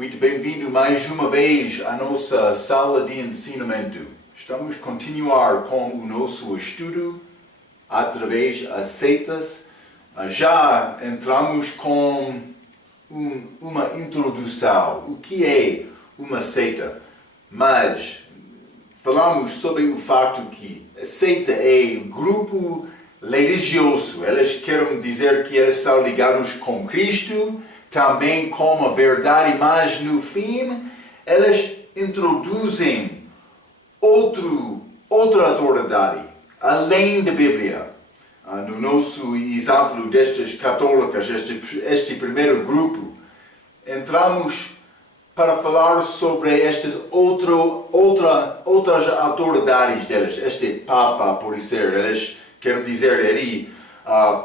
Muito bem-vindo mais uma vez à nossa sala de ensinamento. Estamos a continuar com o nosso estudo através das seitas. Já entramos com uma introdução. O que é uma seita? Mas falamos sobre o facto que a seita é um grupo religioso. Elas querem dizer que elas são ligados com Cristo, também com a verdade, mas no fim elas introduzem outra autoridade, além da Bíblia. No nosso exemplo destas católicas, este primeiro grupo, entramos para falar sobre estas outras autoridades delas. Este Papa, por ser, elas querem dizer, ele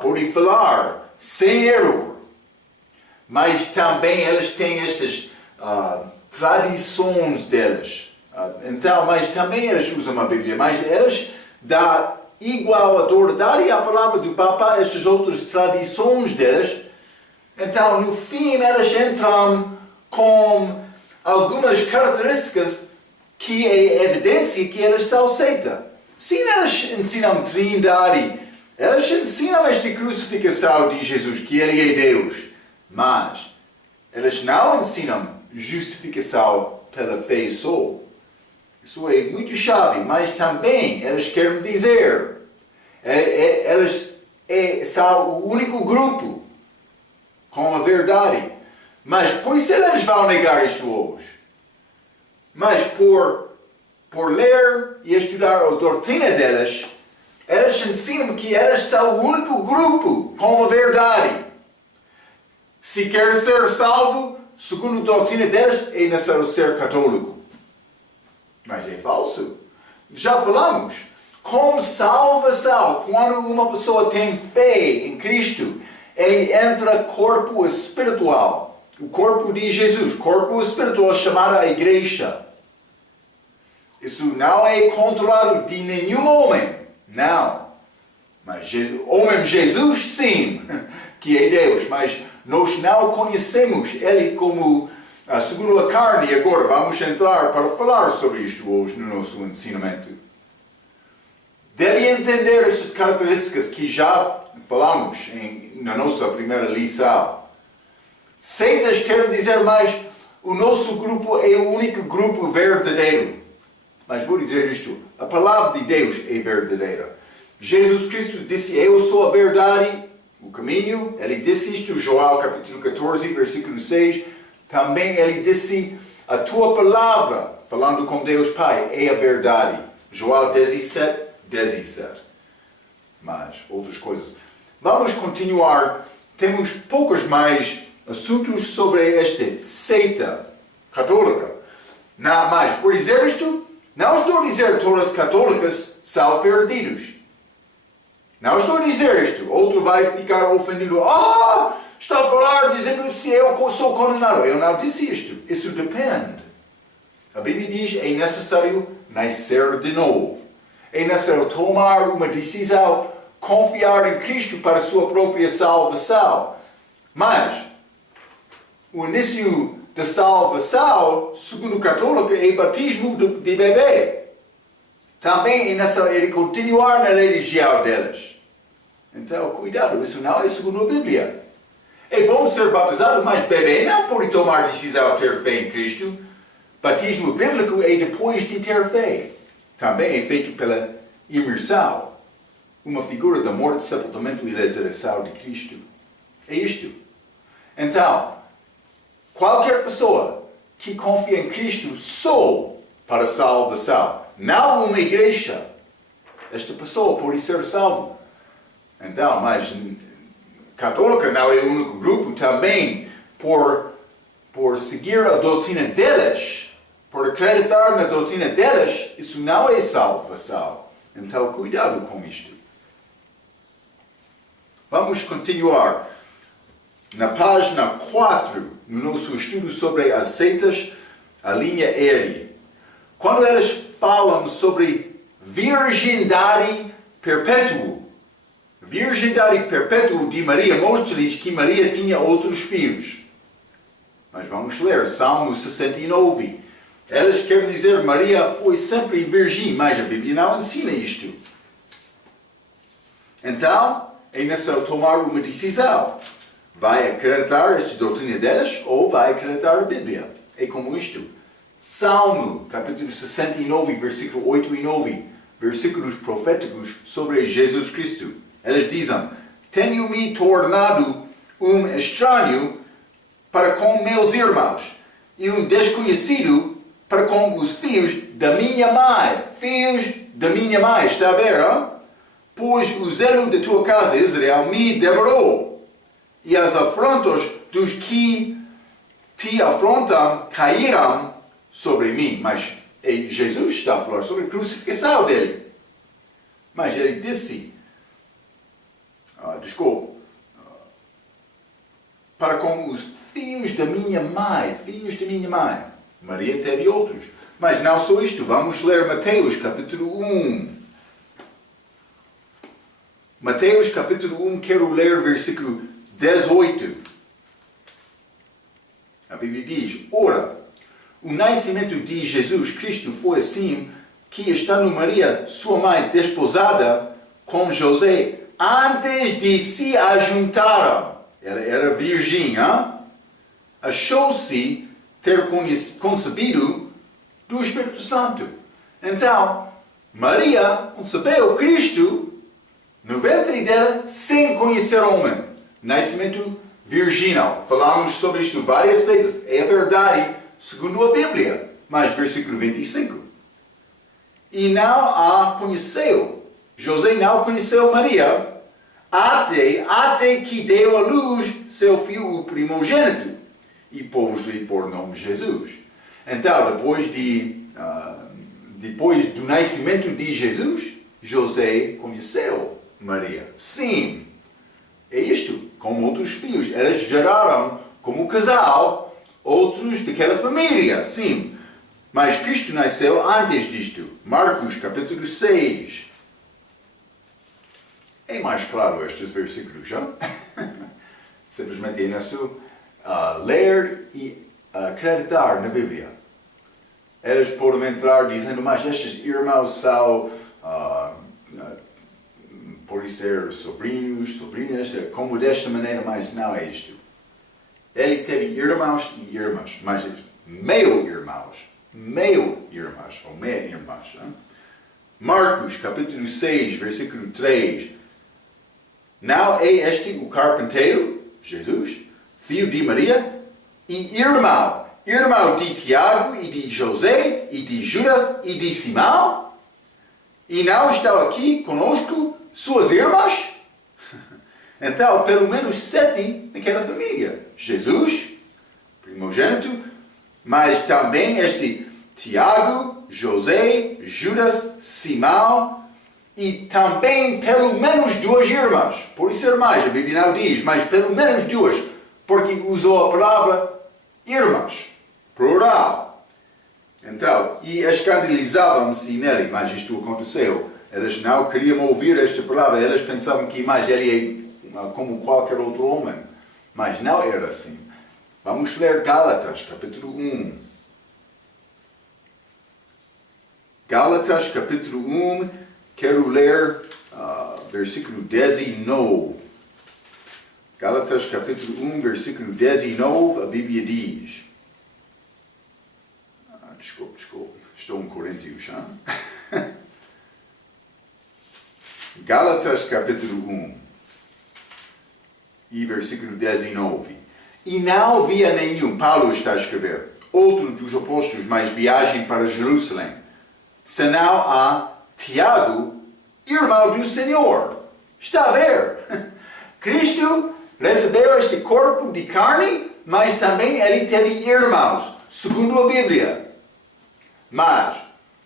pode falar sem erro. Mas também elas têm estas tradições delas. Mas também elas usam a Bíblia, mas elas dão igual autoridade à palavra do Papa a estas outras tradições delas. Então, no fim, elas entram com algumas características que é evidência que elas são seita. Sim, elas ensinam Trindade, elas ensinam esta crucificação de Jesus, que Ele é Deus. Mas elas não ensinam justificação pela fé só. Isso é muito chave, mas também elas querem dizer, elas são o único grupo com a verdade. Mas por isso elas vão negar isto hoje. Mas por ler e estudar a doutrina delas, elas ensinam que elas são o único grupo com a verdade. Se quer ser salvo, segundo a doutrina deles, é necessário ser católico. Mas é falso. Já falamos. Com salvação, quando uma pessoa tem fé em Cristo, ele entra no corpo espiritual. O corpo de Jesus, corpo espiritual chamado a igreja. Isso não é controlado de nenhum homem. Não. Mas homem Jesus, sim, que é Deus. Mas nós não conhecemos Ele como segundo a carne. E agora vamos entrar para falar sobre isto hoje no nosso ensinamento. Deve entender estas características que já falamos na nossa primeira lição. Seitas querem dizer mais, o nosso grupo é o único grupo verdadeiro. Mas vou dizer isto, a palavra de Deus é verdadeira. Jesus Cristo disse, eu sou a verdade, o caminho. Ele disse isto, João capítulo 14, versículo 6. Também ele disse, a tua palavra, falando com Deus Pai, é a verdade. João 17, 17. Mas outras coisas. Vamos continuar. Temos poucos mais assuntos sobre esta seita católica. Não, mas por dizer isto, não estou a dizer que todas as católicas são perdidos. Não estou a dizer isto. Outro vai ficar ofendido. Está a falar dizendo se eu sou condenado. Eu não disse isto. Isso depende. A Bíblia diz é necessário nascer de novo. É necessário tomar uma decisão, confiar em Cristo para a sua própria salvação. Mas o início da salvação, segundo o católico, é batismo de bebê. Também é necessário continuar na religião delas. Então, cuidado, isso não é segundo a Bíblia. É bom ser batizado, mas bebê não pode tomar decisão de ter fé em Cristo. Batismo bíblico é depois de ter fé. Também é feito pela imersão. Uma figura da morte, sepultamento e ressurreição de Cristo. É isto. Então, qualquer pessoa que confia em Cristo só para a salvação, não uma igreja, esta pessoa pode ser salva. Então, mas católica não é o único grupo, também por seguir a doutrina delas, por acreditar na doutrina delas, isso não é salvação. Então, cuidado com isto. Vamos continuar. Na página 4, no nosso estudo sobre as seitas, a linha R. Quando elas falam sobre virgindade perpétua, virgindade perpétua de Maria mostra-lhes que Maria tinha outros filhos. Mas vamos ler Salmo 69. Elas querem dizer Maria foi sempre virgem, mas a Bíblia não ensina isto. Então, é necessário tomar uma decisão. Vai acreditar esta doutrina delas ou vai acreditar a Bíblia? É como isto. Salmo, capítulo 69, versículo 8 e 9. Versículos proféticos sobre Jesus Cristo. Elas dizem: tenho-me tornado um estranho para com meus irmãos e um desconhecido para com os filhos da minha mãe. Filhos da minha mãe, está a ver, hein? Pois o zelo da tua casa, Israel, me devorou, e as afrontas dos que te afrontam caíram sobre mim. Mas Jesus está a falar sobre a crucificação dele. Mas ele disse, para com os filhos da minha mãe, Maria teve outros. Mas não só isto, vamos ler Mateus capítulo 1. Mateus capítulo 1, quero ler versículo 18. A Bíblia diz: ora, o nascimento de Jesus Cristo foi assim, que estando Maria, sua mãe, desposada com José, antes de se ajuntaram, ela era virgem, achou-se ter concebido do Espírito Santo. Então, Maria concebeu Cristo no ventre dela sem conhecer homem. Nascimento virginal. Falamos sobre isto várias vezes. É a verdade segundo a Bíblia. Mas versículo 25. E não a conheceu. José não conheceu Maria até que deu à luz seu filho, o primogênito, e pôs-lhe por nome Jesus. Então, depois do nascimento de Jesus, José conheceu Maria. Sim, é isto, com outros filhos. Elas geraram, como casal, outros daquela família, sim. Mas Cristo nasceu antes disto. Marcos, capítulo 6. É mais claro estes versículos, já? Simplesmente é necessário ler e acreditar na Bíblia. Elas podem entrar dizendo, mas estes irmãos são, podem ser sobrinhos, sobrinhas, como desta maneira, mas não é isto. Ele teve irmãos e irmãs, mas meio-irmãos ou meia-irmãs. Marcos, capítulo 6, versículo 3. Não é este o carpinteiro, Jesus, filho de Maria, e irmão de Tiago e de José e de Judas e de Simão? E não estão aqui conosco suas irmãs? Então, pelo menos 7 naquela família. Jesus, primogênito, mas também este Tiago, José, Judas, Simão, e também pelo menos 2 irmãs. Pode ser mais, a Bíblia não diz, mas pelo menos 2, porque usou a palavra irmãs, plural. Então, e escandalizavam-se nele, mas isto aconteceu. Elas não queriam ouvir esta palavra, elas pensavam que mais ele é como qualquer outro homem. Mas não era assim. Vamos ler Gálatas, capítulo 1. Gálatas, capítulo 1, quero ler versículo 19. Gálatas, capítulo 1, versículo 19, a Bíblia diz... Desculpe, estou em Coríntios, Gálatas, capítulo 1, e versículo 19. E não havia nenhum, Paulo está a escrever, outro dos apóstolos, mas viagem para Jerusalém, senão a Tiago, irmão do Senhor. Está a ver? Cristo recebeu este corpo de carne, mas também ele teve irmãos, segundo a Bíblia. Mas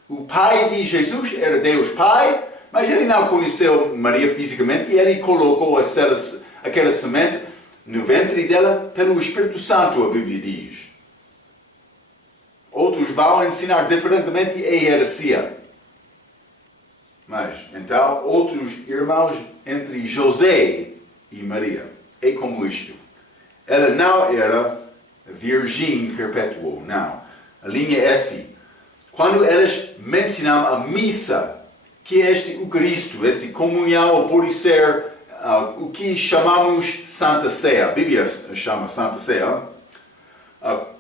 o pai de Jesus era Deus Pai, mas ele não conheceu Maria fisicamente e ele colocou aquela semente no ventre dela pelo Espírito Santo, a Bíblia diz. Outros vão ensinar diferentemente a heresia. Mas, então, outros irmãos entre José e Maria. É como isto. Ela não era virgem perpétuo. Não. A linha é assim. Quando eles mencionam a missa, que é este Eucaristo, esta comunhão, pode ser o que chamamos Santa Ceia. A Bíblia chama Santa Ceia.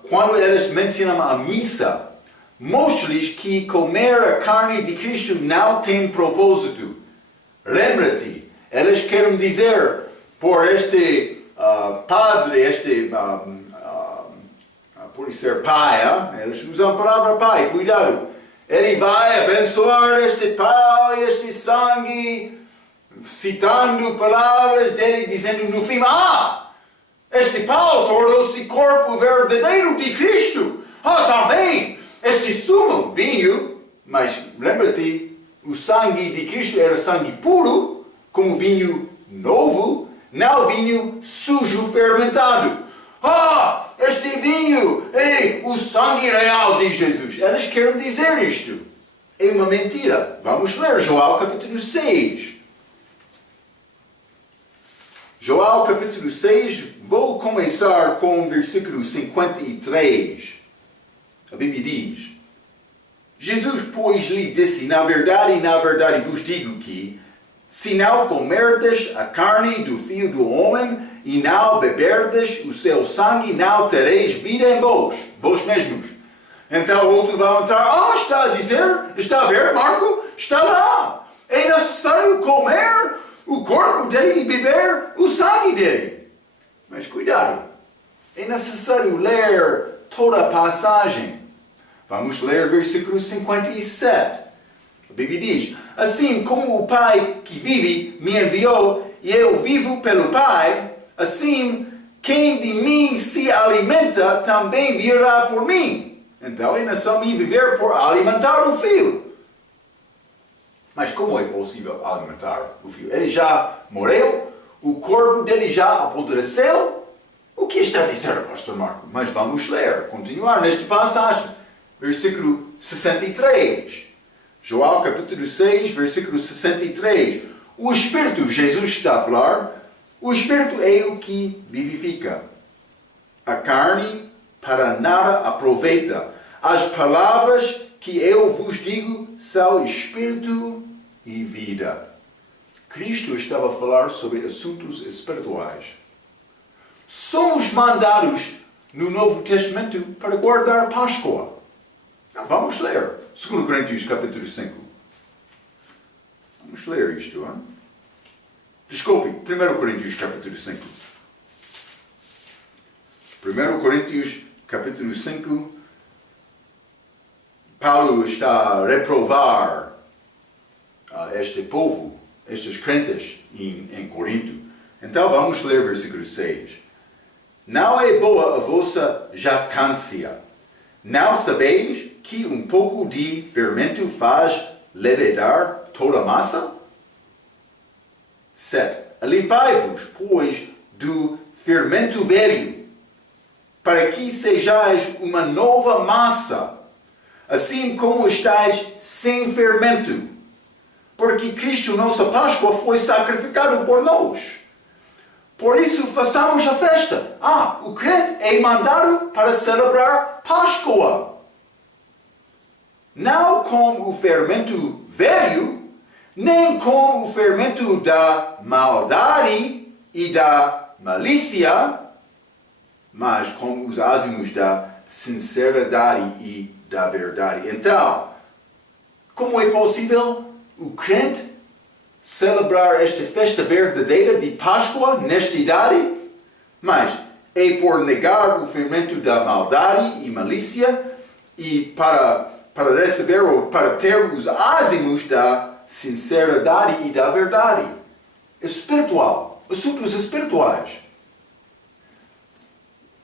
Quando eles mencionam a missa, mostra-lhes que comer a carne de Cristo não tem propósito. Lembra-te, eles querem dizer, por este padre, pode ser pai, eles usam a palavra pai, cuidado. Ele vai abençoar este pão, este sangue, citando palavras dele, dizendo no fim, este pão tornou-se corpo verdadeiro de Cristo. Também, este sumo vinho, mas lembra-te, o sangue de Cristo era sangue puro, como vinho novo, não vinho sujo fermentado. Este vinho é o sangue real de Jesus. Eles querem dizer isto. É uma mentira. Vamos ler João capítulo 6. João capítulo 6, vou começar com o versículo 53. A Bíblia diz: Jesus, pois, lhe disse, na verdade vos digo que, se não comerdes a carne do Filho do Homem e não beberdes o seu sangue, não tereis vida em vós mesmos. Então outro vai entrar, está a dizer, está a ver, Marco? Está lá. É necessário comer o corpo dele e beber o sangue dele. Mas cuidado, é necessário ler toda a passagem. Vamos ler versículo 57. A Bíblia diz: assim como o Pai que vive me enviou e eu vivo pelo Pai, assim quem de mim se alimenta também virá por mim. Então é necessário viver por alimentar o Filho. Mas como é possível alimentar o Filho? Ele já morreu, o corpo dele já apodreceu. O que está a dizer, pastor Marco? Mas vamos ler, continuar nesta passagem. Versículo 63. João capítulo 6, versículo 63. O Espírito, Jesus está a falar, o Espírito é o que vivifica. A carne para nada aproveita. As palavras que eu vos digo são Espírito e vida. Cristo estava a falar sobre assuntos espirituais. Somos mandados no Novo Testamento para guardar Páscoa. Vamos ler 2 Coríntios capítulo 5. Vamos ler isto. Desculpe, 1 Coríntios capítulo 5. 1 Coríntios capítulo 5. Paulo está a reprovar este povo, estes crentes em Corinto. Então vamos ler versículo 6. Não é boa a vossa jactância. Não sabeis que um pouco de fermento faz levedar toda a massa? 7. Limpai-vos, pois, do fermento velho, para que sejais uma nova massa, assim como estáis sem fermento, porque Cristo, nossa Páscoa, foi sacrificado por nós. Por isso, façamos a festa. O crente é mandado para celebrar Páscoa. Não com o fermento velho, nem com o fermento da maldade e da malícia, mas com os ázimos da sinceridade e da verdade. Então, como é possível o crente celebrar esta festa verdadeira de Páscoa nesta idade? Mas é por negar o fermento da maldade e malícia e para receber ou para ter os ázimos da sinceridade e da verdade. Espiritual, assuntos espirituais.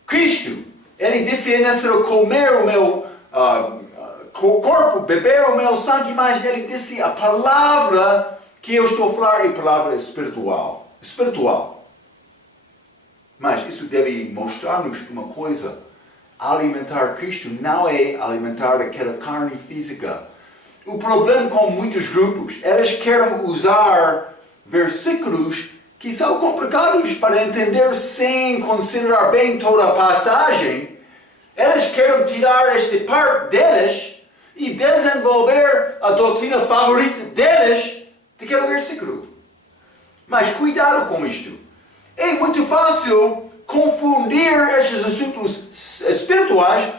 Cristo, ele disse: é necessário comer o meu corpo, beber o meu sangue, mas ele disse: a palavra que eu estou a falar é palavra espiritual. Espiritual. Mas isso deve mostrar-nos uma coisa. Alimentar Cristo não é alimentar aquela carne física. O problema com muitos grupos, eles querem usar versículos que são complicados para entender sem considerar bem toda a passagem. Eles querem tirar esta parte deles e desenvolver a doutrina favorita deles daquele versículo. Mas cuidado com isto. É muito fácil confundir estes assuntos espirituais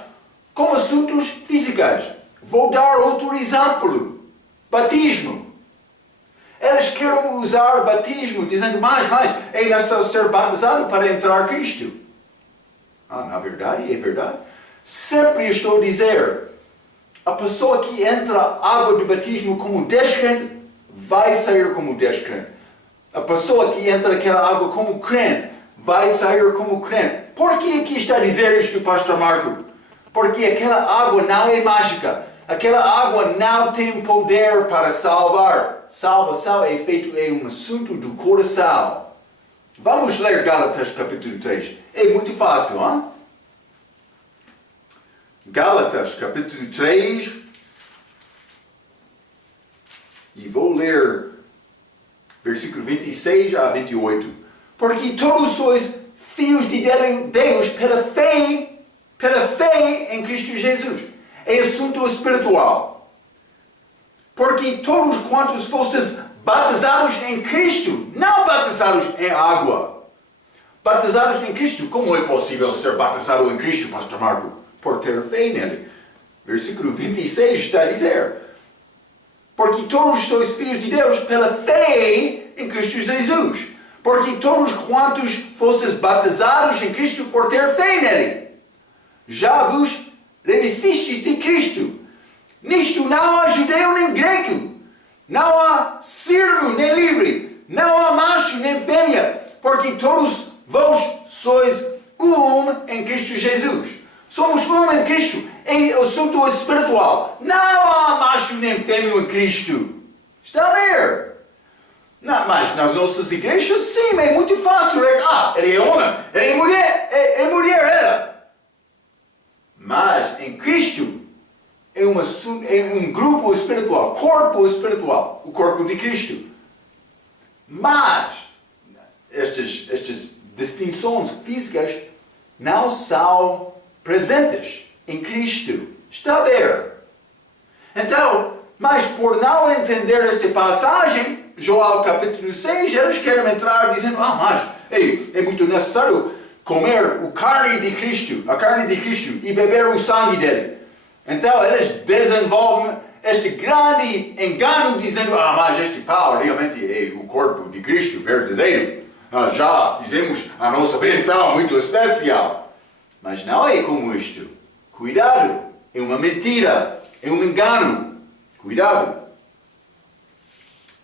com assuntos físicos. Vou dar outro exemplo. Batismo. Eles querem usar batismo, dizendo mais, é necessário ser batizado para entrar em Cristo. Na verdade, é verdade. Sempre estou a dizer, a pessoa que entra água de batismo como descrente, vai sair como descrente. A pessoa que entra naquela água como crente, vai sair como crente. Por que aqui está a dizer isto, Pastor Marco? Porque aquela água não é mágica. Aquela água não tem poder para salvar. Salvação é um assunto do coração. Vamos ler Gálatas capítulo 3. É muito fácil, hein? Gálatas capítulo 3. E vou ler versículo 26 a 28. Porque todos sois filhos de Deus pela fé em Cristo Jesus. É assunto espiritual. Porque todos quantos fostes batizados em Cristo, não batizados em água. Batizados em Cristo. Como é possível ser batizado em Cristo, Pastor Marco? Por ter fé nele. Versículo 26 está a dizer: porque todos sois filhos de Deus pela fé em Cristo Jesus. Porque todos quantos fostes batizados em Cristo por ter fé nele, já vos revestistes de Cristo. Nisto não há judeu nem grego, não há servo nem livre, não há macho nem fêmea, porque todos vós sois um em Cristo Jesus. Somos um em Cristo, é assunto espiritual. Não há macho nem fêmea em Cristo. Está a ler? Não, mas nas nossas igrejas, sim, é muito fácil. Ele é homem, ele é mulher, é mulher ela. Mas em Cristo, é um grupo espiritual, corpo espiritual, o corpo de Cristo. Mas estas distinções físicas não são presentes em Cristo. Está a ver? Então, mas por não entender esta passagem, João capítulo 6, eles querem entrar dizendo, mas é muito necessário comer a carne de Cristo e beber o sangue dele. Então eles desenvolvem este grande engano dizendo, mas este pau realmente é o corpo de Cristo verdadeiro. Já fizemos a nossa benção muito especial. Mas não é como isto. Cuidado, é uma mentira, é um engano. Cuidado.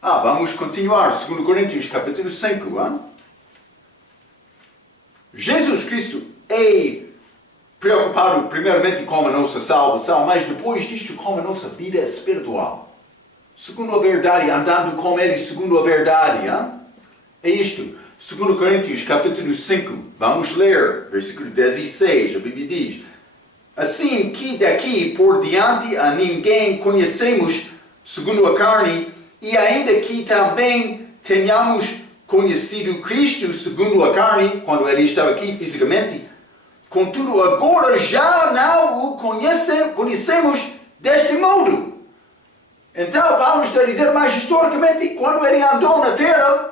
Vamos continuar. 2 Coríntios capítulo 5. Jesus Cristo é preocupado primeiramente com a nossa salvação, mas depois disto com a nossa vida espiritual. Segundo a verdade, andando com Ele segundo a verdade. É isto. 2 Coríntios capítulo 5. Vamos ler. Versículo 16. A Bíblia diz: assim que daqui por diante a ninguém conhecemos segundo a carne, e ainda que também tenhamos conhecido Cristo segundo a carne, quando Ele estava aqui fisicamente, contudo agora já não o conhecemos deste modo. Então Paulo está a dizer, mas historicamente, quando Ele andou na terra,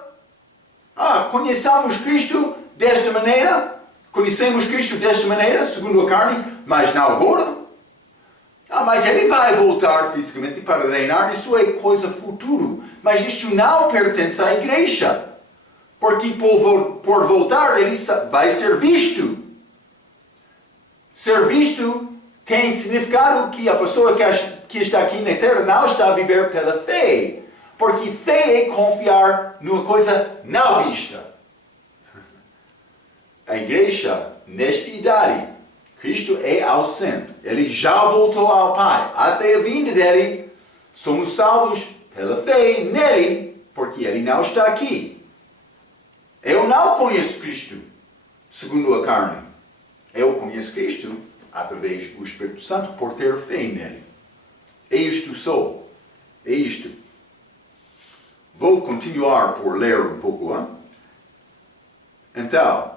conhecemos Cristo desta maneira, segundo a carne, mas não agora. Mas Ele vai voltar fisicamente para reinar, isso é coisa futuro. Mas isto não pertence à igreja. Porque por voltar, Ele vai ser visto. Ser visto tem significado que a pessoa que está aqui na terra não está a viver pela fé. Porque fé é confiar numa coisa não vista. A igreja, nesta idade, Cristo é ausente. Ele já voltou ao Pai. Até a vinda dele, somos salvos pela fé nele, porque Ele não está aqui. Eu não conheço Cristo segundo a carne. Eu conheço Cristo através do Espírito Santo por ter fé nele. É isto sou. É isto. Vou continuar por ler um pouco. Então,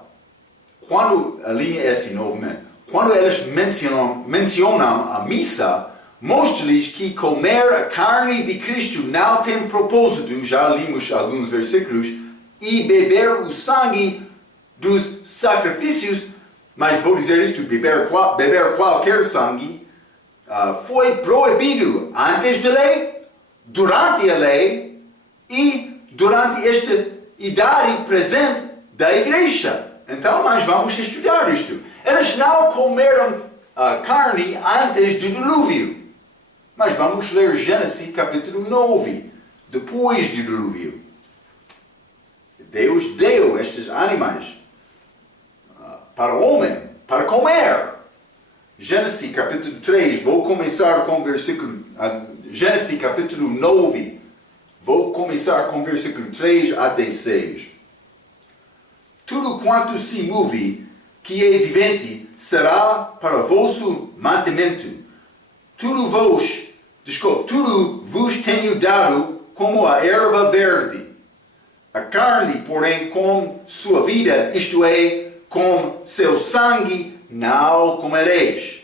quando a linha é assim novamente. quando eles mencionam a missa, mostra-lhes que comer a carne de Cristo não tem propósito, já limos alguns versículos, e beber o sangue dos sacrifícios, mas vou dizer isto, beber qualquer sangue, foi proibido antes da lei, durante a lei e durante esta idade presente da igreja. Então, nós vamos estudar isto. Eles não comeram carne antes do dilúvio. Mas vamos ler Gênesis capítulo 9, depois do dilúvio. Deus deu estes animais para o homem, para comer. Gênesis capítulo 3, vou começar com o versículo... Gênesis capítulo 9, vou começar com o versículo 3 até 6. Tudo quanto se move, que é vivente, será para vosso mantimento. Tudo vos tenho dado como a erva verde. A carne, porém, com sua vida, isto é, com seu sangue, não comereis.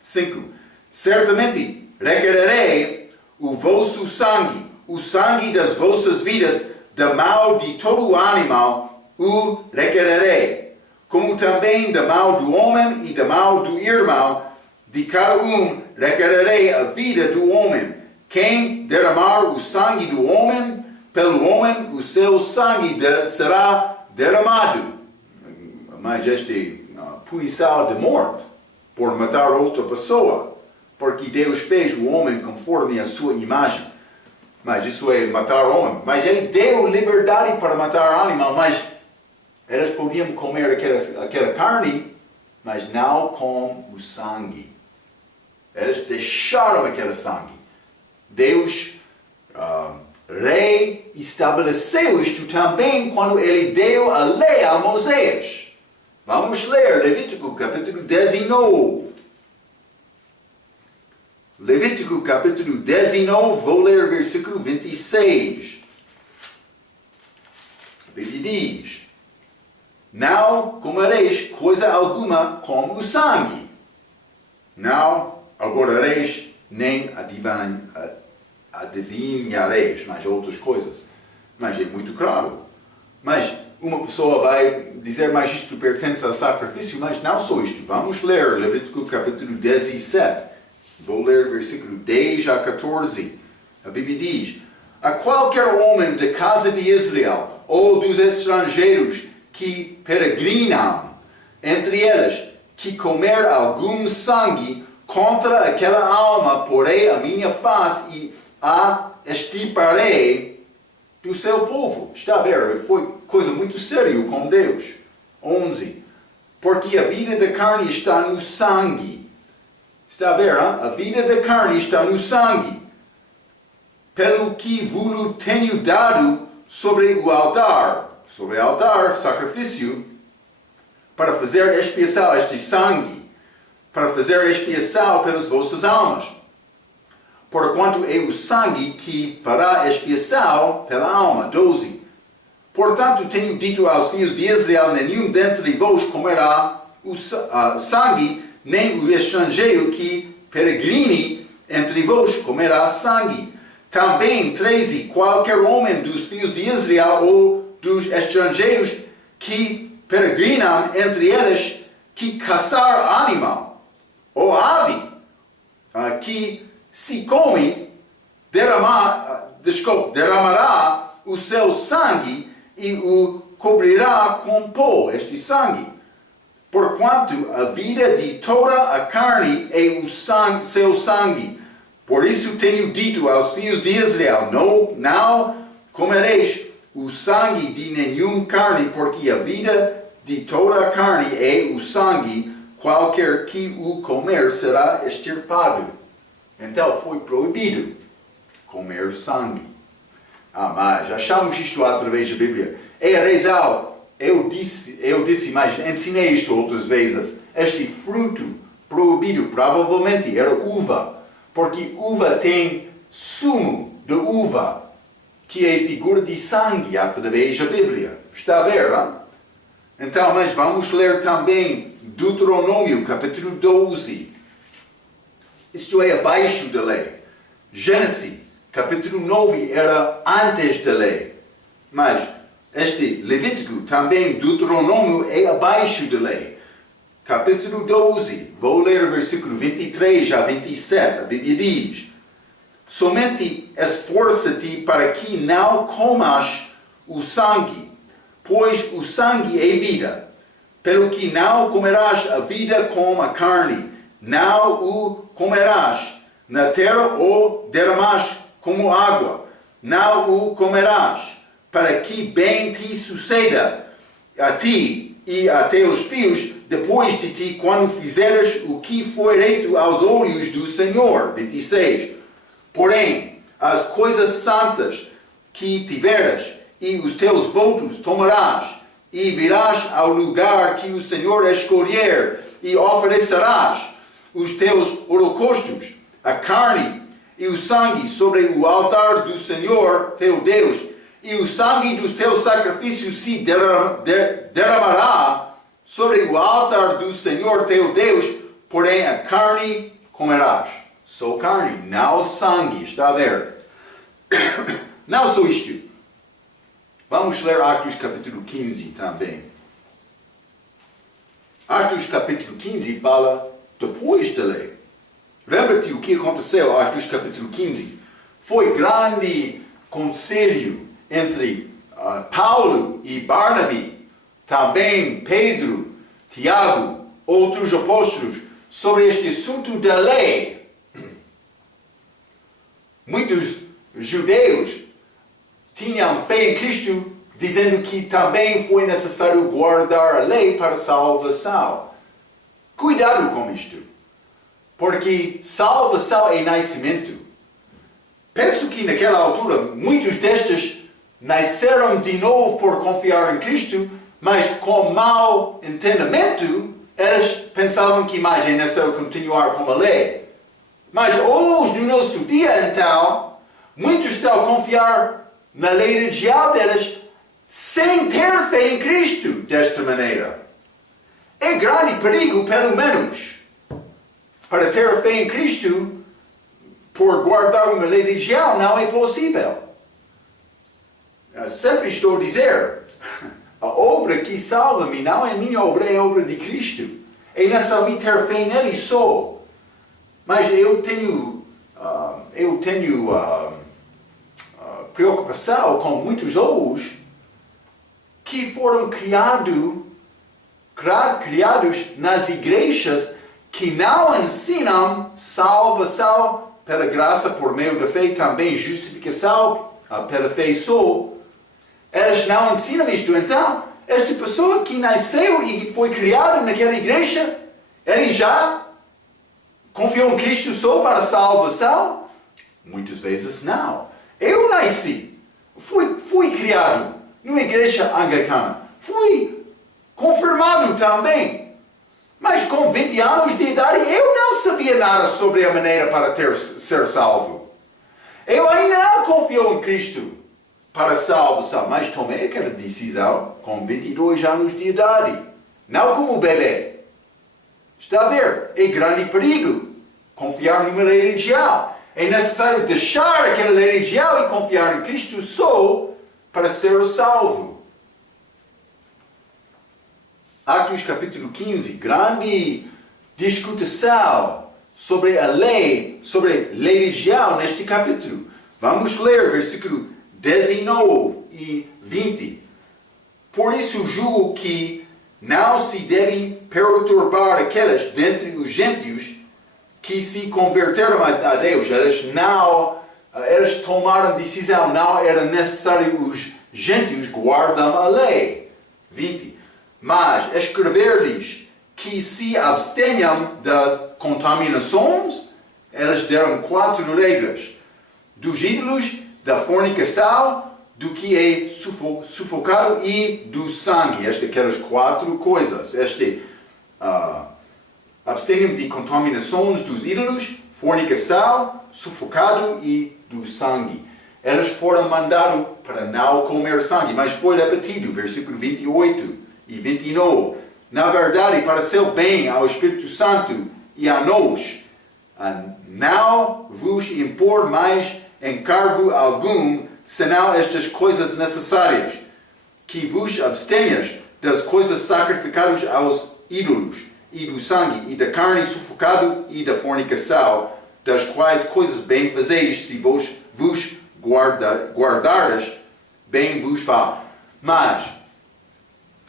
5. Certamente requererei o vosso sangue, o sangue das vossas vidas, da mão de todo animal, o requererei, como também da mão do homem e da mão do irmão, de cada requererei a vida do homem. Quem derramar o sangue do homem, pelo homem o seu sangue será derramado. Mas esta é punição de morte, por matar outra pessoa, porque Deus fez o homem conforme a sua imagem. Mas isso é matar o homem. Mas Ele deu liberdade para matar o animal, mas eles podiam comer aquela carne, mas não com o sangue. Eles deixaram aquele sangue. Deus reestabeleceu isto também quando Ele deu a lei a Moisés. Vamos ler Levítico capítulo 19. Levítico capítulo 19, vou ler versículo 26. A Bíblia diz: não comereis coisa alguma com o sangue. Não adorareis nem adivinhareis, mas outras coisas. Mas é muito claro. Mas uma pessoa vai dizer, mas isto pertence ao sacrifício, mas não só isto. Vamos ler Levítico capítulo 17. Vou ler versículo 10 a 14. A Bíblia diz: a qualquer homem da casa de Israel ou dos estrangeiros que peregrinam entre eles, que comer algum sangue, contra aquela alma porei a minha face e a extirparei do seu povo. Está a ver? Foi coisa muito séria com Deus. 11. Porque a vida da carne está no sangue. Está a ver? Hein? A vida da carne está no sangue. Pelo que vos tenho dado sobre o altar, sacrifício, para fazer expiação este sangue, para fazer expiação pelas vossas almas. Porquanto é o sangue que fará expiação pela alma. 12. Portanto, tenho dito aos filhos de Israel: nenhum dentre vós comerá o sangue, nem o estrangeiro que peregrine entre vós comerá sangue. Também 13. Qualquer homem dos filhos de Israel ou dos estrangeiros que peregrinam entre eles, que caçar animal ou ave, que se come, derramará o seu sangue e o cobrirá com pó, este sangue. Porquanto a vida de toda a carne é o seu sangue. Por isso tenho dito aos filhos de Israel: não comereis o sangue de nenhum carne, porque a vida de toda a carne é o sangue. Qualquer que o comer será extirpado. Então foi proibido comer sangue. Mas achamos isto através da Bíblia. É razão, eu disse, mas ensinei isto outras vezes. Este fruto proibido provavelmente era uva, porque uva tem sumo de uva, que é figura de sangue através da Bíblia. Está a ver, não? Então, mas vamos ler também Deuteronômio, capítulo 12. Isto é abaixo da lei. Gênesis, capítulo 9, era antes da lei. Mas este Levítico, também Deuteronômio, é abaixo da lei. Capítulo 12, vou ler o versículo 23 a 27. A Bíblia diz: somente esforça-te para que não comas o sangue, pois o sangue é vida. Pelo que não comerás a vida como a carne, não o comerás na terra ou derramarás como água, não o comerás, para que bem te suceda a ti e a teus filhos depois de ti, quando fizeres o que foi reto aos olhos do Senhor. 26. Porém, as coisas santas que tiveres e os teus votos tomarás, e virás ao lugar que o Senhor escolher, e oferecerás os teus holocaustos, a carne e o sangue sobre o altar do Senhor teu Deus, e o sangue dos teus sacrifícios se derramará sobre o altar do Senhor teu Deus, porém a carne comerás. Só carne, não sangue, está a ver? Não só isto. Vamos ler Atos capítulo 15 também. Atos capítulo 15 fala depois da lei. Lembra-te o que aconteceu em Atos capítulo 15? Foi grande conselho entre Paulo e Barnabé, também Pedro, Tiago, outros apóstolos, sobre este assunto da lei. Muitos judeus tinham fé em Cristo, dizendo que também foi necessário guardar a lei para salvação. Cuidado com isto, porque salvação é nascimento. Penso que naquela altura muitos destes nasceram de novo por confiar em Cristo, mas com mau entendimento, eles pensavam que mais é necessário continuar com a lei. Mas hoje, no nosso dia, então, muitos estão a confiar na lei religião deles sem ter fé em Cristo desta maneira. É grande perigo, pelo menos, para ter fé em Cristo por guardar uma lei religião não é possível. Sempre estou a dizer, a obra que salva-me não é minha obra, é a obra de Cristo. É necessário ter fé nele só. Mas eu tenho preocupação com muitos hoje que foram criados nas igrejas que não ensinam salvação pela graça por meio da fé, também justificação pela fé só. Eles não ensinam isto. Então, esta pessoa que nasceu e foi criada naquela igreja, ele já confiou em Cristo só para a salvação? Muitas vezes não. Eu nasci, fui criado numa igreja anglicana, fui confirmado também. Mas com 20 anos de idade, eu não sabia nada sobre a maneira para ser salvo. Eu ainda não confio em Cristo para a salvação, mas tomei aquela decisão com 22 anos de idade. Não como bebê. Está a ver? É grande perigo confiar numa lei religião. É necessário deixar aquela lei religião e confiar em Cristo só para ser salvo. Atos capítulo 15, grande discussão sobre a lei, sobre lei religião neste capítulo. Vamos ler versículo 19 e 20. Por isso julgo que não se deve perturbar aqueles dentre os gentios que se converteram a Deus. Eles tomaram decisão, não era necessário os gentios guardam a lei. 20. Mas escrever-lhes que se abstenham das contaminações, eles deram 4 regras. Dos ídolos, da fornicação, do que é sufocado e do sangue. Aquelas 4 coisas. Abstenham de contaminações dos ídolos, fornicação, sufocado e do sangue. Eles foram mandados para não comer sangue, mas foi repetido, versículo 28 e 29. na verdade, para seu bem ao Espírito Santo e a nós, não vos impor mais encargo algum, senão estas coisas necessárias, que vos abstenhas das coisas sacrificadas aos ídolos, e do sangue, e da carne sufocado, e da fornicação, das quais coisas bem fazeis, se vos guardardes, bem vos vá. Mas,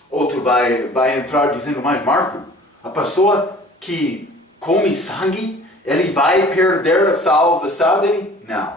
outro vai entrar dizendo, mas Marco, a pessoa que come sangue, ele vai perder a salvação dele? Não.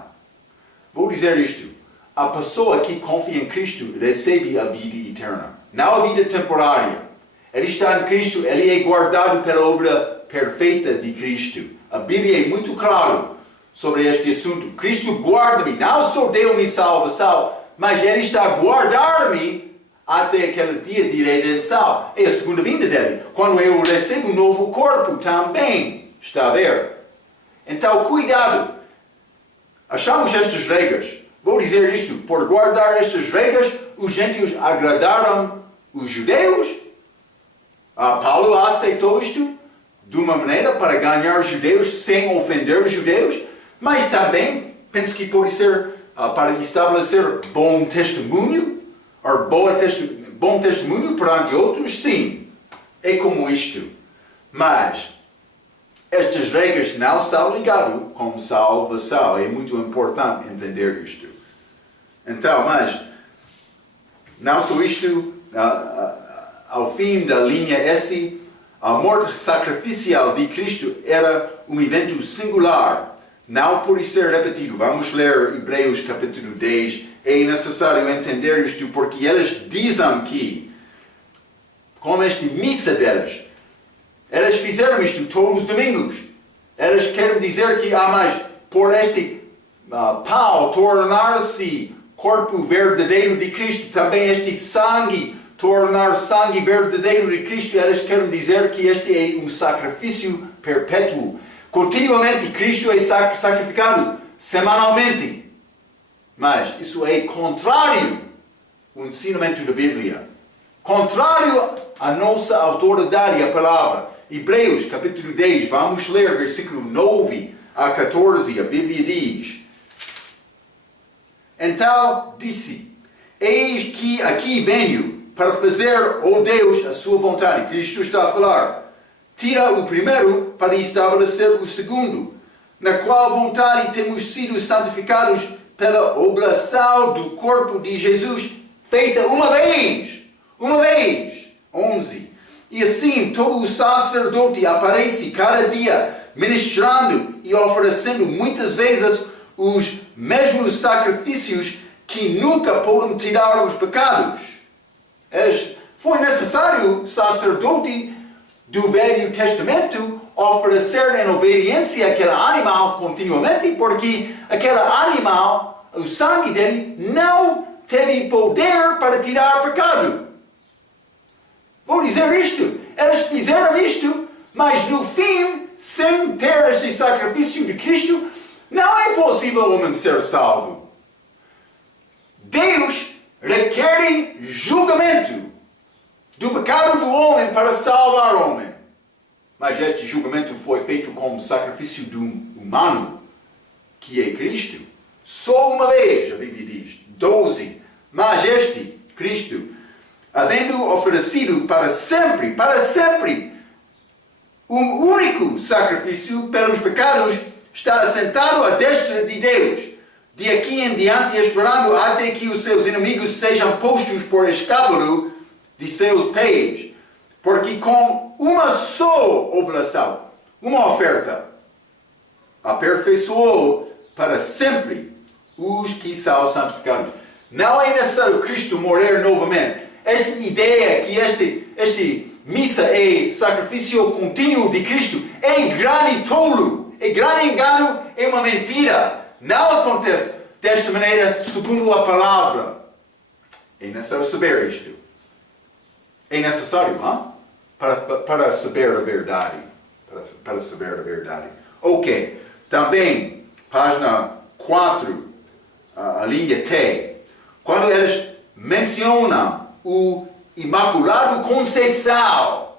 Vou dizer isto. A pessoa que confia em Cristo recebe a vida eterna. Não a vida temporária. Ele está em Cristo, ele é guardado pela obra perfeita de Cristo. A Bíblia é muito clara sobre este assunto. Cristo guarda-me, não só deu-me salvação, mas ele está a guardar-me até aquele dia de redenção. É a segunda vinda dele. Quando eu recebo um novo corpo, também está a ver. Então, cuidado. Achamos estas regras. Vou dizer isto. Por guardar estas regras, os gentios agradaram os judeus. Paulo aceitou isto de uma maneira para ganhar os judeus sem ofender os judeus. Mas também, penso que pode ser para estabelecer bom testemunho. Ou bom testemunho perante outros, sim. É como isto. Mas estas regras não estão ligadas com salvação. É muito importante entender isto. Então, mas não só isto, ao fim da linha S, a morte sacrificial de Cristo era um evento singular. Não pode ser repetido. Vamos ler Hebreus capítulo 10. É necessário entender isto porque eles dizem que, como esta missa delas, elas fizeram isto todos os domingos. Elas querem dizer que, mas por este pão tornar-se corpo verdadeiro de Cristo, também este sangue tornar sangue verdadeiro de Cristo, elas querem dizer que este é um sacrifício perpétuo. Continuamente Cristo é sacrificado semanalmente. Mas isso é contrário ao ensinamento da Bíblia. Contrário à nossa autoridade, a palavra. Hebreus capítulo 10, vamos ler versículo 9 a 14, a Bíblia diz: Então disse, eis que aqui venho para fazer, ó Deus, a sua vontade. Cristo está a falar. Tira o primeiro para estabelecer o segundo, na qual vontade temos sido santificados pela oblação do corpo de Jesus, feita uma vez. 11. E assim todo o sacerdote aparece cada dia, ministrando e oferecendo muitas vezes os mesmos sacrifícios que nunca podem tirar os pecados. Foi necessário o sacerdote do Velho Testamento oferecer em obediência aquele animal continuamente, porque aquele animal, o sangue dele, não teve poder para tirar pecado. Vou dizer isto. Eles fizeram isto, mas no fim, sem ter este sacrifício de Cristo, não é possível o homem ser salvo. Deus requer julgamento do pecado do homem para salvar o homem. Mas este julgamento foi feito com o sacrifício de um humano, que é Cristo. Só uma vez, a Bíblia diz. 12. Mas este, Cristo, havendo oferecido para sempre, um único sacrifício pelos pecados, está assentado à destra de Deus, de aqui em diante esperando até que os seus inimigos sejam postos por escândalo de seus pés. Porque com uma só oblação, uma oferta, aperfeiçoou para sempre os que são santificados. Não é necessário Cristo morrer novamente. Esta ideia que este missa é sacrifício contínuo de Cristo é grande tolo, é grande engano, é uma mentira. Não acontece desta maneira segundo a palavra. É necessário saber isto. É necessário, para saber a verdade. Para saber a verdade. Ok. Também, página 4, a linha T. Quando eles mencionam o Imaculado Conceição,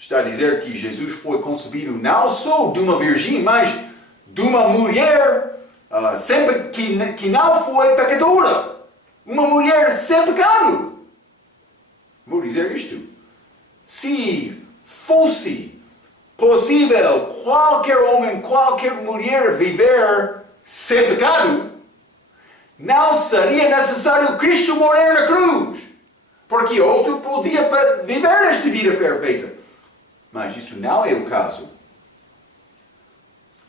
está a dizer que Jesus foi concebido não só de uma virgem, mas de uma mulher que não foi pecadora. Uma mulher sem pecado. Vou dizer isto. Se fosse possível qualquer homem, qualquer mulher viver sem pecado, não seria necessário Cristo morrer na cruz, porque outro podia viver esta vida perfeita. Mas isso não é o caso.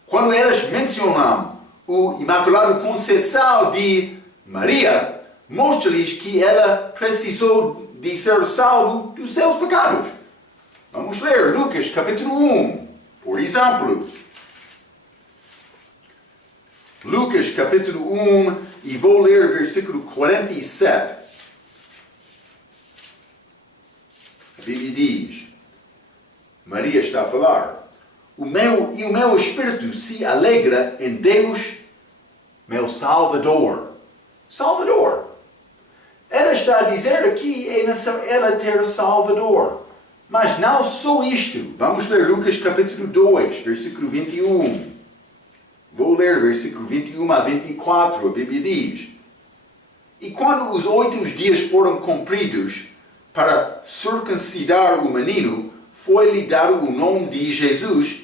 Quando eles mencionam o Imaculado Conceição de Maria, mostra-lhes que ela precisou de ser salvo dos seus pecados. Vamos ler Lucas capítulo 1, por exemplo. Lucas capítulo 1, e vou ler versículo 47. A Bíblia diz, Maria está a falar, o meu espírito se alegra em Deus, meu Salvador. Salvador. Ela está a dizer aqui, ela ter Salvador. Mas não só isto. Vamos ler Lucas capítulo 2, versículo 21. Vou ler versículo 21 a 24, a Bíblia diz. E quando os 8 dias foram cumpridos para circuncidar o menino, foi-lhe dado o nome de Jesus,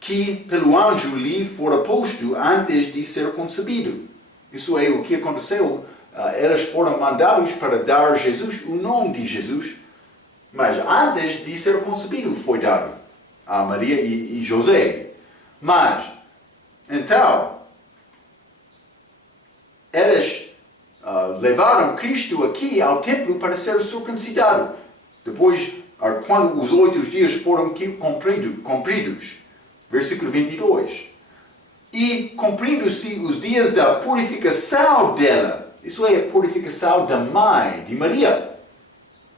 que pelo anjo lhe fora posto antes de ser concebido. Isso é o que aconteceu. Eles foram mandados para dar a Jesus o nome de Jesus, mas antes de ser concebido foi dado a Maria e José. Mas, então, eles levaram Cristo aqui ao templo para ser circuncidado. Depois, quando os 8 dias foram cumpridos, versículo 22. E cumprindo-se os dias da purificação dela, isso é a purificação da mãe de Maria.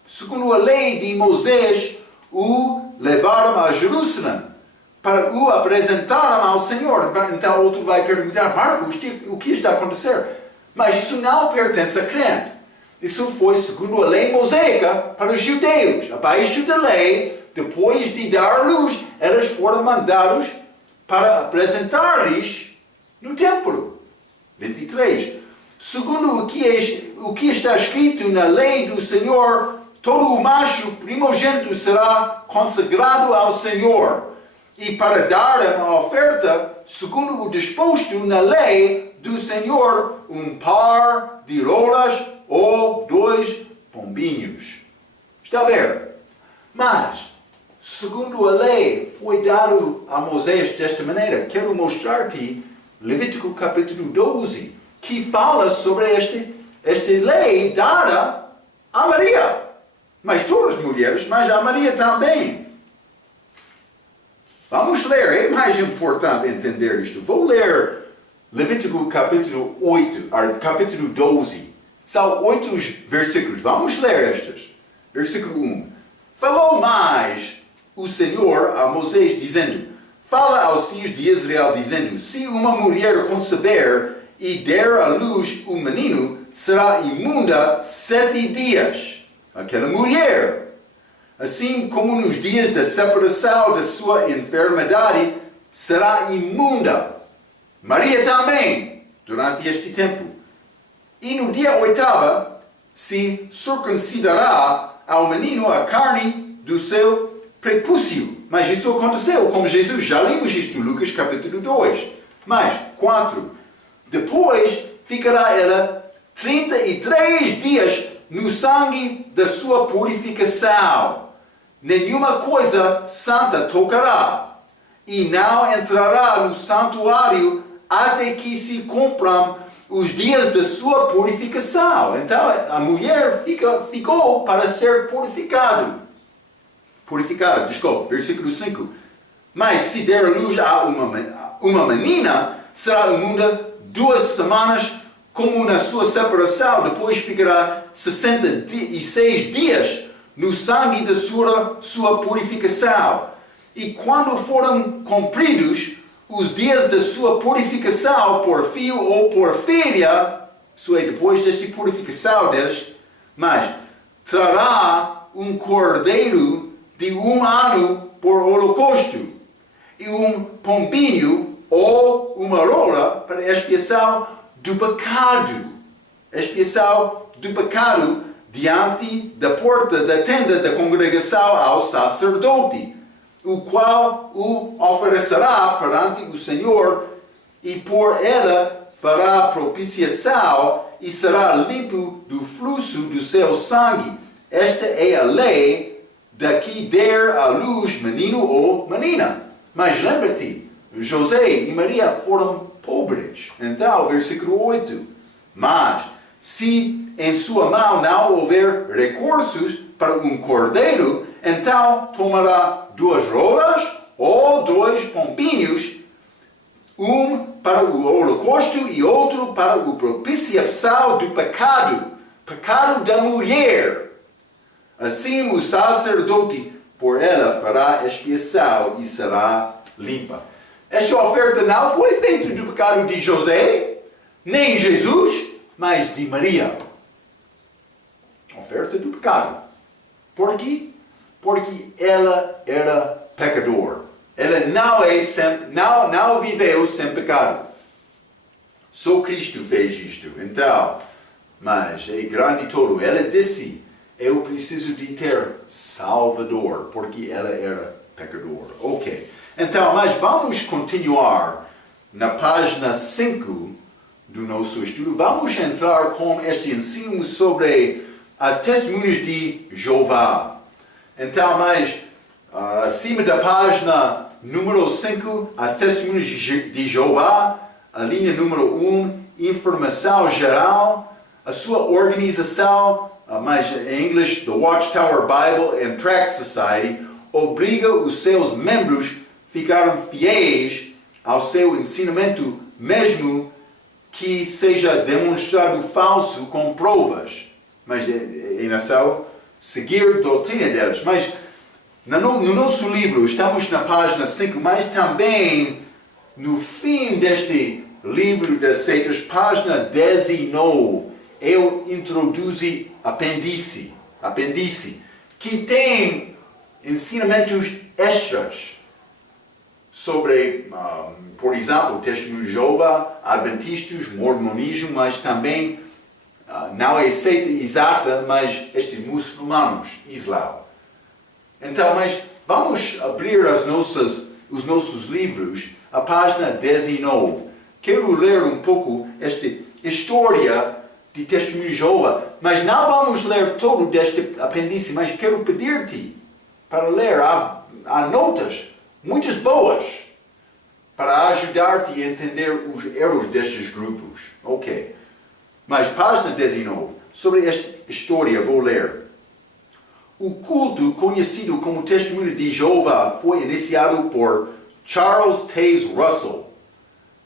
Segundo a lei de Moisés, o levaram a Jerusalém para o apresentar ao Senhor. Então outro vai perguntar, Marcos, o que está a acontecer? Mas isso não pertence a crente. Isso foi segundo a lei mosaica para os judeus. Abaixo da lei, depois de dar a luz, eles foram mandados para apresentar-lhes no templo. 23. Segundo o que está escrito na lei do Senhor, todo o macho primogênito será consagrado ao Senhor. E para dar a oferta, segundo o disposto na lei do Senhor, um par de louras ou 2 pombinhos. Está a ver? Mas, segundo a lei, foi dado a Moisés desta maneira. Quero mostrar-te Levítico capítulo 12, que fala sobre esta lei dada a Maria. Mas todas as mulheres, mas a Maria também. Vamos ler, é mais importante entender isto. Vou ler Levítico capítulo capítulo 12. São 8 versículos. Vamos ler estes. Versículo 1. Falou mais o Senhor a Moisés, dizendo, fala aos filhos de Israel, dizendo, se uma mulher conceber e der à luz um menino, será imunda 7 dias. Aquela mulher, assim como nos dias da separação da sua enfermidade, será imunda. Maria também, durante este tempo. E no dia 8º, se circuncidará ao menino a carne do seu prepúcio. Mas isso aconteceu com Jesus. Já lemos isto em Lucas capítulo 2. Mas, 4. Depois ficará ela 33 dias no sangue da sua purificação. Nenhuma coisa santa tocará. E não entrará no santuário até que se cumpram os dias da sua purificação. Então a mulher ficou para ser purificada, versículo 5. Mas se der a luz a uma menina, será imunda 2 semanas, como na sua separação. Depois ficará 66 dias no sangue da sua purificação. E quando foram cumpridos os dias da sua purificação por filho ou por filha, isso é, depois desta purificação deles, mas trará um cordeiro de ano por holocausto, e pombinho ou uma rola para expiação do pecado. Expiação do pecado diante da porta da tenda da congregação ao sacerdote, o qual o oferecerá perante o Senhor, e por ela fará propiciação e será limpo do fluxo do seu sangue. Esta é a lei da que der à luz menino ou menina. Mas lembra-te, José e Maria foram pobres. Então, versículo 8. Mas, se em sua mão não houver recursos para cordeiro, então tomará 2 rolas ou 2 pombinhos, para o holocausto e outro para a propiciação do pecado da mulher. Assim o sacerdote por ela fará expiação e será limpa. Esta oferta não foi feita do pecado de José, nem Jesus, mas de Maria. Oferta do pecado. Por quê? Porque ela era pecador. Ela não viveu sem pecado. Só Cristo fez isto. Então, mas é grande todo. Ela disse, eu preciso de ter Salvador, porque ela era pecador. Ok. Então, mas vamos continuar na página 5 do nosso estudo. Vamos entrar com este ensino sobre as testemunhas de Jeová. Então, mas acima da página número 5, as testemunhas de Jeová, a linha número 1, informação geral, a sua organização, mas em inglês, the Watchtower Bible and Tract Society, obriga os seus membros a ficarem fiéis ao seu ensinamento, mesmo que seja demonstrado falso com provas. Mas é nação seguir a doutrina deles. Mas no nosso livro, estamos na página 5, mas também no fim deste livro das seitas, página 19, eu introduzi apêndice, que tem ensinamentos extras sobre, por exemplo, testemunho de Jeová, adventistas, mormonismo, mas também não é seita exata, mas estes muçulmanos, Islã. Então, mas vamos abrir os nossos livros, a página 19. Quero ler um pouco esta história de testemunho de Jeová, mas não vamos ler todo deste apêndice, mas quero pedir-te para ler. Há notas, muitas boas, para ajudar-te a entender os erros destes grupos. Ok. Mas página 19, sobre esta história vou ler. O culto conhecido como Testemunho de Jeová foi iniciado por Charles Taze Russell.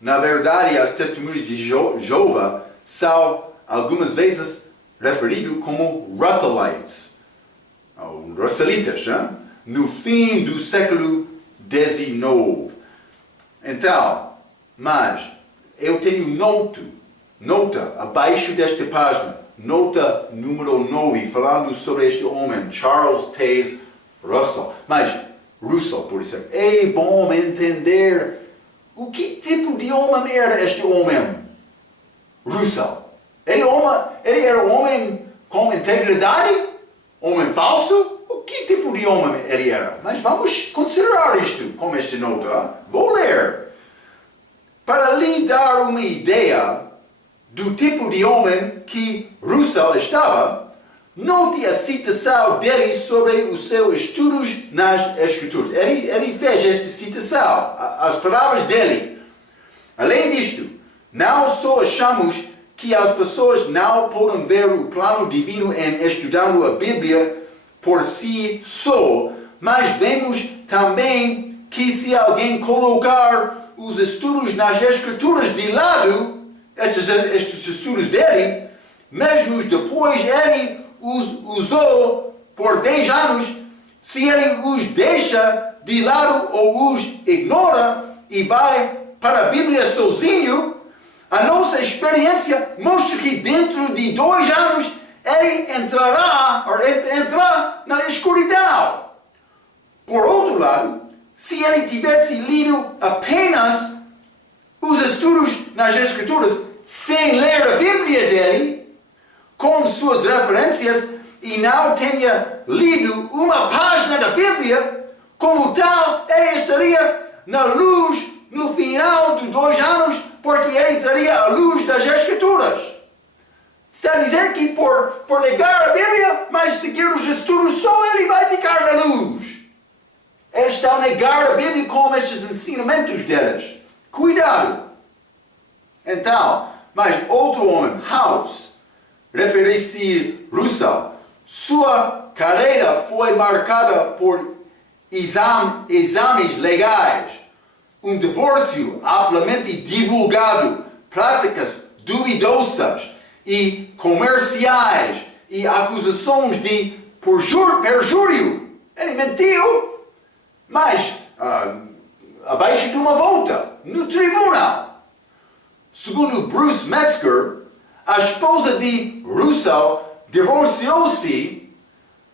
Na verdade, as testemunhas de Jeová são algumas vezes referidos como Russellites, ou Russellitas, no fim do século XIX. Então, mas eu tenho nota abaixo desta página, nota número 9, falando sobre este homem, Charles Taze Russell. Mas, Russell, por exemplo, é bom entender o que tipo de homem era este homem, Russell. Ele era um homem com integridade? Homem falso? O que tipo de homem ele era? Mas vamos considerar isto com esta nota. Vou ler. Para lhe dar uma ideia do tipo de homem que Russell estava, note a citação dele sobre os seus estudos nas Escrituras. Ele fez esta citação, as palavras dele. Além disto, não só achamos que as pessoas não podem ver o plano divino em estudando a Bíblia por si só, mas vemos também que se alguém colocar os estudos nas Escrituras de lado, estes estudos dele, mesmo depois ele os usou por 10 anos, se ele os deixa de lado ou os ignora e vai para a Bíblia sozinho, a nossa experiência mostra que dentro de 2 anos ele entrará na escuridão. ele tivesse lido apenas os estudos nas Escrituras, sem ler a Bíblia dele, com suas referências, e não tenha lido uma página da Bíblia, como tal, ele estaria na luz no final de 2 anos, porque ele teria a luz das Escrituras. Está a dizer que por negar a Bíblia, mas seguir os estudos, só ele vai ficar na luz. Ele está a negar a Bíblia com estes ensinamentos deles. Cuidado! Então, mas outro homem, House, refere-se a Russell. Sua carreira foi marcada por exames legais, um divórcio amplamente divulgado, práticas duvidosas e comerciais e acusações de perjúrio. Ele mentiu, mas abaixo de uma volta, no tribunal. Segundo Bruce Metzger, a esposa de Russell divorciou-se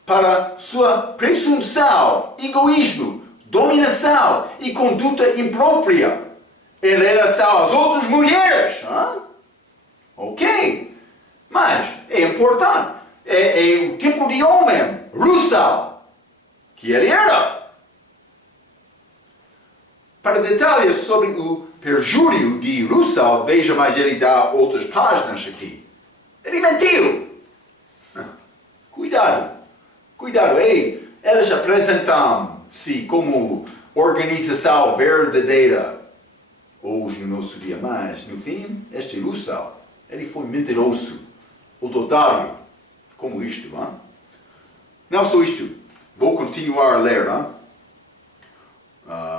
para sua presunção, egoísmo, dominação e conduta imprópria em relação às outras mulheres. Ok, mas é importante. É o tipo de homem, Russell, que ele era. Para detalhes sobre o perjúrio de Russell, veja mais, ele dá outras páginas aqui. Ele mentiu. Cuidado, eles apresentam-se como organização verdadeira hoje no nosso dia, mas no fim, este Russell, ele foi mentiroso, otário, como isto. Não só isto, vou continuar a ler.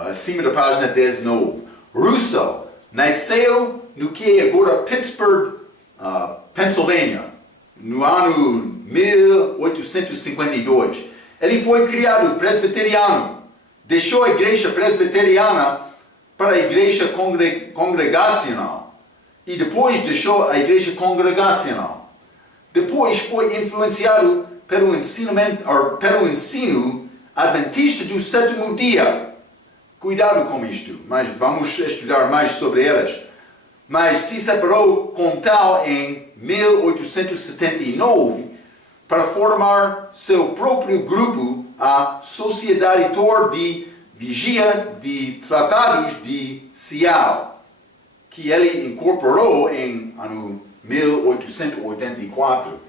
Acima da página 19. Russell nasceu no que é agora Pittsburgh, Pensilvânia, no ano 1852. Ele foi criado presbiteriano, deixou a igreja presbiteriana para a igreja congregacional e depois deixou a igreja congregacional. Depois foi influenciado pelo ensino adventista do sétimo dia. Cuidado com isto, mas vamos estudar mais sobre elas. Mas se separou com tal em 1879 para formar seu próprio grupo, a Sociedade Tor de Vigia de Tratados de Seattle, que ele incorporou em ano 1884.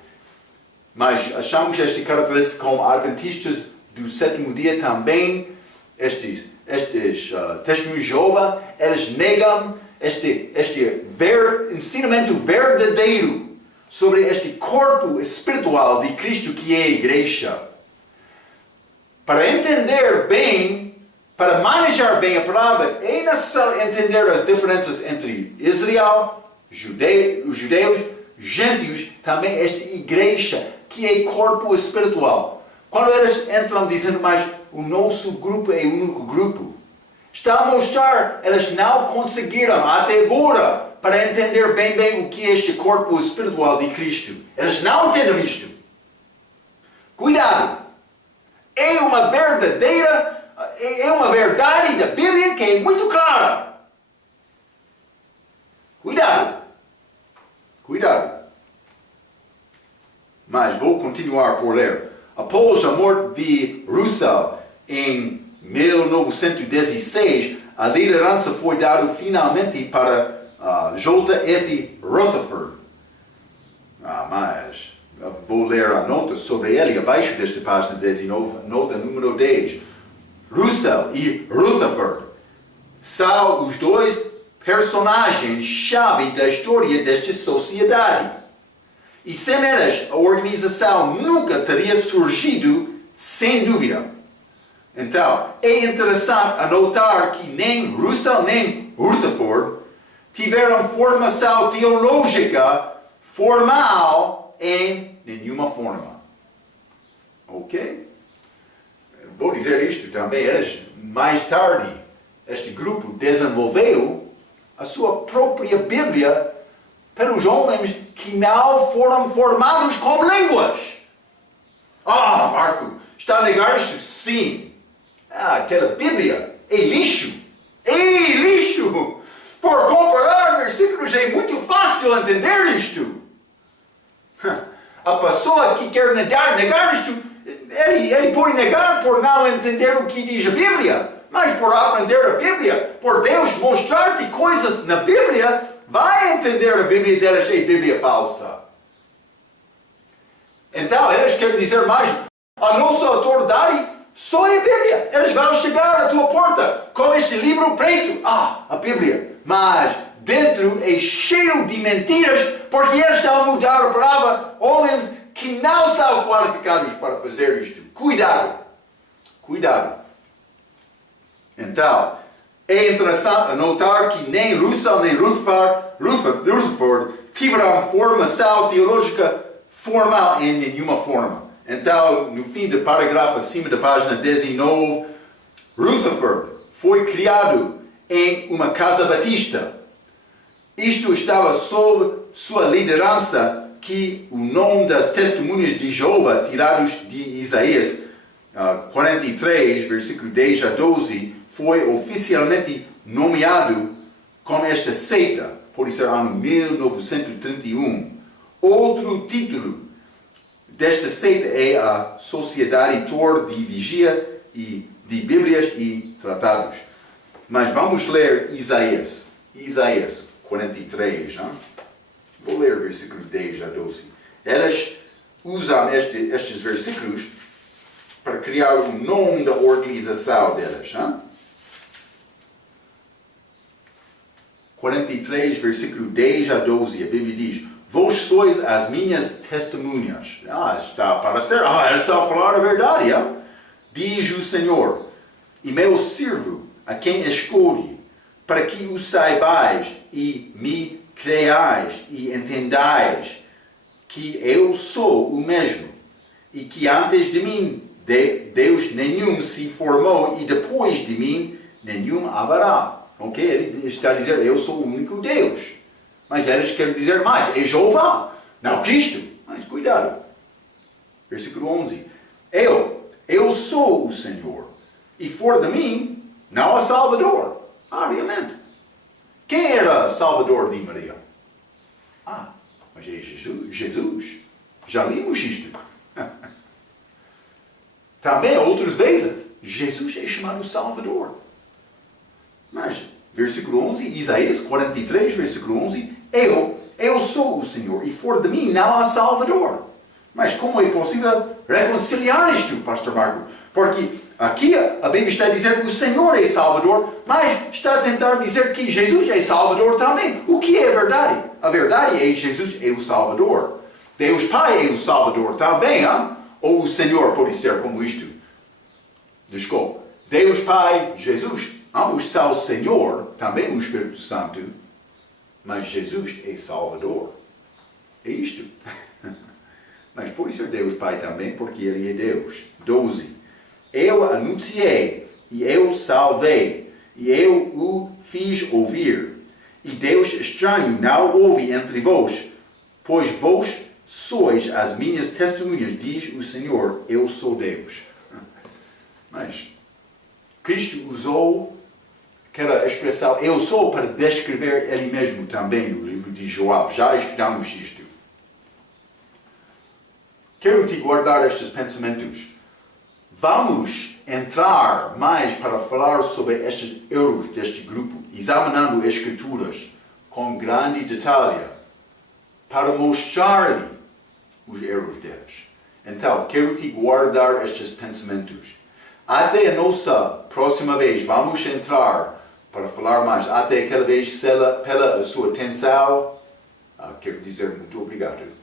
Mas achamos esta característica como adventistas do sétimo dia também. Estes testemunhos de Jeová, eles negam este ensinamento verdadeiro sobre este corpo espiritual de Cristo que é a igreja. Para entender bem, para manejar bem a palavra, é necessário entender as diferenças entre Israel, os judeus, gentios, também esta igreja que é corpo espiritual. Quando eles entram dizendo, mas o nosso grupo é o único grupo, está a mostrar, eles não conseguiram até agora para entender bem o que é este corpo espiritual de Cristo. Eles não entendem isto. Cuidado! É uma verdade da Bíblia que é muito clara. Cuidado! Mas vou continuar por ler. Após a morte de Russell em 1916, a liderança foi dada finalmente para J.F. Rutherford. Mas vou ler a nota sobre ele abaixo desta página 19, nota número 10. Russell e Rutherford são os dois personagens-chave da história desta sociedade. E sem eles, a organização nunca teria surgido, sem dúvida. Então, é interessante anotar que nem Russell nem Rutherford tiveram formação teológica formal em nenhuma forma. Ok? Vou dizer isto também, mais tarde, este grupo desenvolveu a sua própria Bíblia pelos homens que não foram formados com línguas. Marco, está a negar isto? Sim. Aquela Bíblia é lixo. É lixo! Por comparar versículos é muito fácil entender isto. A pessoa que quer negar isto, ele pode negar por não entender o que diz a Bíblia. Mas por aprender a Bíblia, por Deus mostrar-te coisas na Bíblia, vai entender a Bíblia deles é Bíblia falsa. Então, eles querem dizer mais, a nossa autoridade só é a Bíblia. Eles vão chegar à tua porta com este livro preto. A Bíblia. Mas dentro é cheio de mentiras, porque eles estão a mudar a palavra, homens que não são qualificados para fazer isto. Cuidado. Cuidado. Então, é interessante notar que nem Russell nem Rutherford tiveram formação teológica formal em nenhuma forma. Então, no fim do parágrafo acima da página 19, Rutherford foi criado em uma casa batista. Isto estava sob sua liderança que o nome das testemunhas de Jeová, tirados de Isaías 43, versículo 10 a 12, foi oficialmente nomeado como esta seita, por isso ano 1931. Outro título desta seita é a Sociedade Tor de Vigia e de Bíblias e Tratados. Mas vamos ler Isaías 43. Hein? Vou ler versículo 10 a 12. Elas usam estes versículos para criar o nome da organização delas. Hein? 43, versículo 10 a 12, a Bíblia diz: vós sois as minhas testemunhas. Está a parecer, ele está a falar a verdade. Diz o Senhor, e meu servo, a quem escolhi, para que o saibais e me creais e entendais que eu sou o mesmo, e que antes de mim Deus nenhum se formou, e depois de mim nenhum haverá. Ok? Ele está a dizer, eu sou o único Deus. Mas eles querem dizer mais, é Jeová, não Cristo. Mas cuidado. Versículo 11. Eu sou o Senhor, e fora de mim não há Salvador. Realmente. Quem era Salvador de Maria? Mas é Jesus. Já vimos isto. Também outras vezes, Jesus é chamado Salvador. Mas, versículo 11, Isaías 43, versículo 11, eu sou o Senhor, e fora de mim não há Salvador. Mas como é possível reconciliar isto, Pastor Marco? Porque aqui a Bíblia está a dizer que o Senhor é Salvador, mas está a tentar dizer que Jesus é Salvador também. O que é a verdade? A verdade é que Jesus é o Salvador. Deus Pai é o Salvador também, ou o Senhor pode ser como isto? Desculpa. Deus Pai, Jesus, ambos são o Senhor, também o Espírito Santo, mas Jesus é Salvador. É isto. Mas pode ser Deus Pai também, porque Ele é Deus. 12. Eu anunciei, e eu salvei, e eu o fiz ouvir. E Deus estranho não houve entre vós, pois vós sois as minhas testemunhas, diz o Senhor, eu sou Deus. Mas Cristo usou aquela expressão, eu sou, para descrever Ele mesmo também no livro de João. Já estudamos isto. Quero te guardar estes pensamentos. Vamos entrar mais para falar sobre estes erros deste grupo, examinando as Escrituras com grande detalhe, para mostrar-lhe os erros deles. Então, quero te guardar estes pensamentos. Até a nossa próxima vez, vamos entrar para falar mais. Até aquela vez, pela sua atenção, quero dizer muito obrigado.